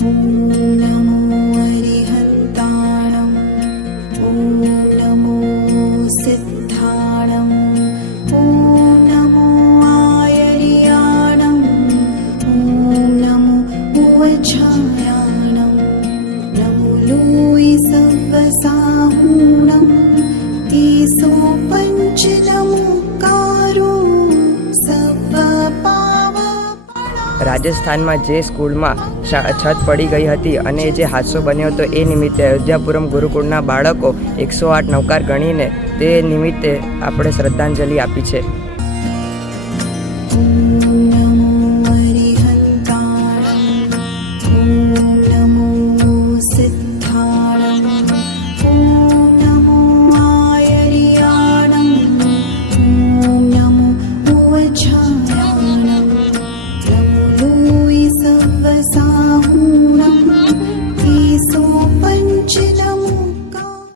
ॐ नमो अरिहन्ताणम् ॐ नमो सिद्धाणम् ॐ नमो आयर्याणम् ॐ नमो उवच्छायाणम् नमो लोय सव्वसाहूणम् तेसो पञ्च नमोकारो રાજસ્થાનમાં જે સ્કૂલમાં છત પડી ગઈ હતી અને જે હાદસો બન્યો હતો એ નિમિત્તે અયોધ્યાપુરમ ગુરુકુળના બાળકો 108 નવકાર ગણીને તે નિમિત્તે આપણે શ્રદ્ધાંજલિ આપી છે।